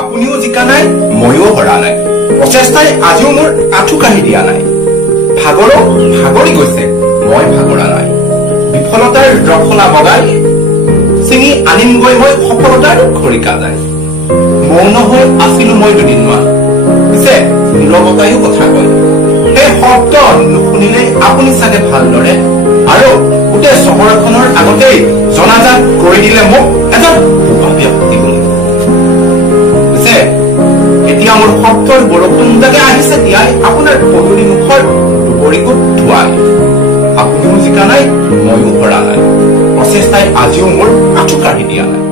আপুনিও জিকা নাই, ময়ো হৰা নাই। প্ৰচেষ্টাই আজিও মোৰ আঁঠু কাঢ়ি দিয়া নাই। ভাগৰো ভাগৰি গৈছে, মই ভাগৰা নাই। বিফলতাৰ ৰখলা বগাই চিঙি আনিমগৈ মই সফলতাৰ খৰিকা যায়। মৌন হৈ আছিলো মই দুদিনমান, পিছে নীৰৱতায়ো কথা কয়। সেই শব্দ নুশুনিলে আপুনি চাগে ভালদৰে, আৰু গোটেই চহৰ এখনৰ আগতেই জনাজাত কৰি দিলে মোক এজন ভুৱা ব্যক্তি বুলি। পিছে এতিয়া মোৰ শব্দৰ বৰষুণ জাগে আহিছে তিয়াই আপোনাৰ পদূলি মুখৰ দুবৰিকোট ধোৱাই। আপুনিও জিকা নাই, ময়ো হৰা নাই। প্ৰচেষ্টাই আজিও মোৰ আঁঠু কাঢ়ি দিয়া নাই।